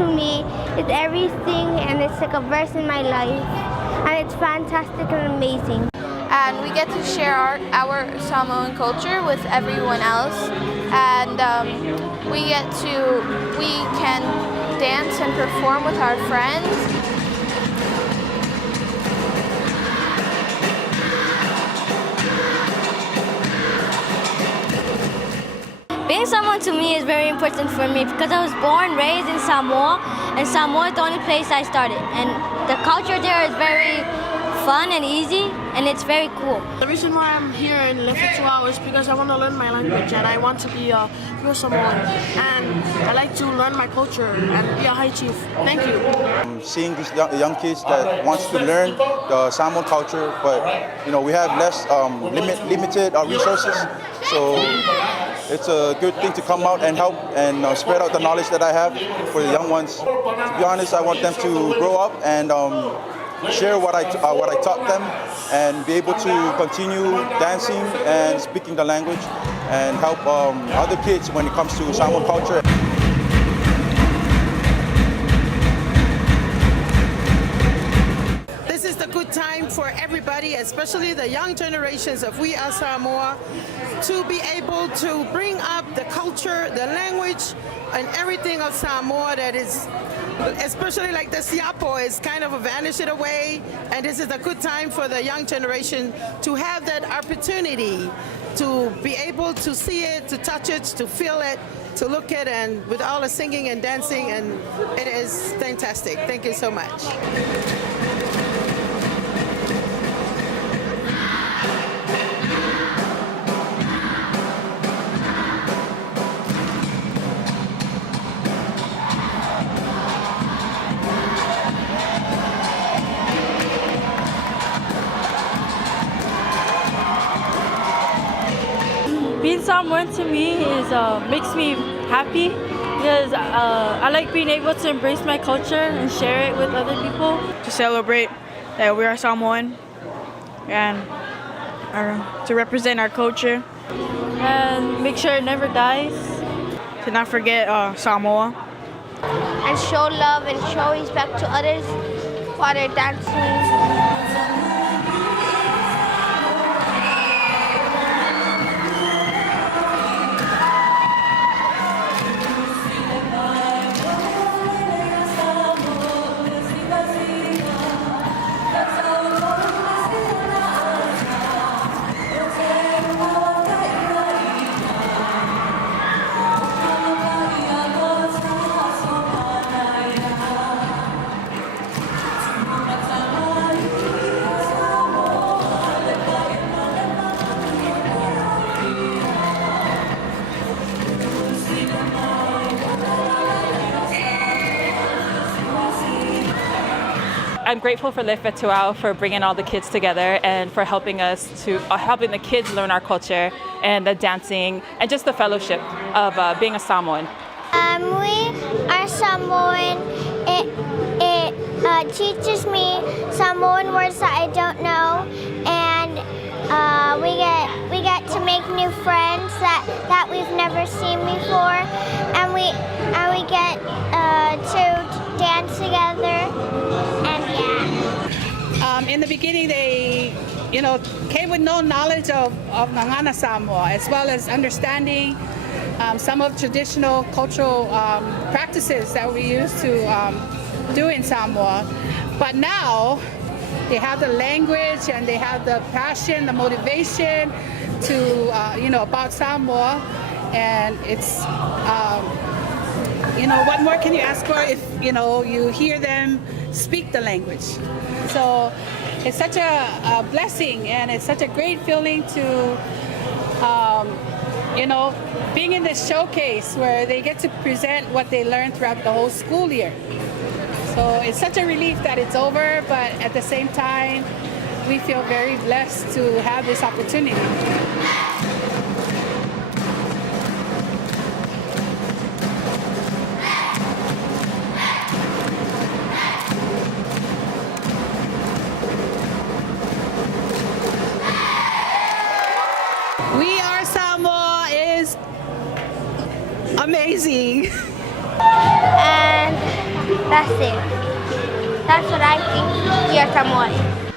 to me is everything, and it's like a verse in my life, and it's fantastic and amazing. And we get to share our Samoan culture with everyone else, and we can dance and perform with our friends. Being Samoan to me is very important for me because I was born, raised in Samoa, and Samoa is the only place I started. And the culture there is very fun and easy, and it's very cool. The reason why I'm here in Fetuao is because I want to learn my language and I want to be a real Samoan. And I like to learn my culture and be a high chief. Thank you. Seeing these young kids that wants to learn the Samoan culture, but we have less limited resources, so it's a good thing to come out and help and spread out the knowledge that I have for the young ones. To be honest, I want them to grow up and share what I taught them and be able to continue dancing and speaking the language and help other kids when it comes to Samoan culture. This is the good time for everybody, especially the young generations of We Are Samoa, to be able to bring up the culture, the language, and everything of Samoa that is, especially like the siapo, is kind of vanishing away. And this is a good time for the young generation to have that opportunity to be able to see it, to touch it, to feel it, to look at it, and with all the singing and dancing, and it is fantastic. Thank you so much. Being Samoan to me makes me happy because I like being able to embrace my culture and share it with other people. To celebrate that we are Samoan and to represent our culture. And make sure it never dies. To not forget Samoa. And show love and show respect to others while they're dancing. I'm grateful for Fetuao for bringing all the kids together and for helping helping the kids learn our culture and the dancing and just the fellowship of being a Samoan. We are Samoan. It teaches me Samoan words that I don't know, and we get to make new friends that we've never seen before, and we get to dance together. In the beginning, they, came with no knowledge of Ngangana Samoa, as well as understanding some of traditional cultural practices that we used to do in Samoa. But now they have the language and they have the passion, the motivation to, about Samoa, and it's, what more can you ask for if, you hear them speak the language? So it's such a blessing, and it's such a great feeling to, being in this showcase where they get to present what they learned throughout the whole school year. So it's such a relief that it's over, but at the same time, we feel very blessed to have this opportunity. We Are Samoa is amazing. And That's it. That's what I think. We are Samoan.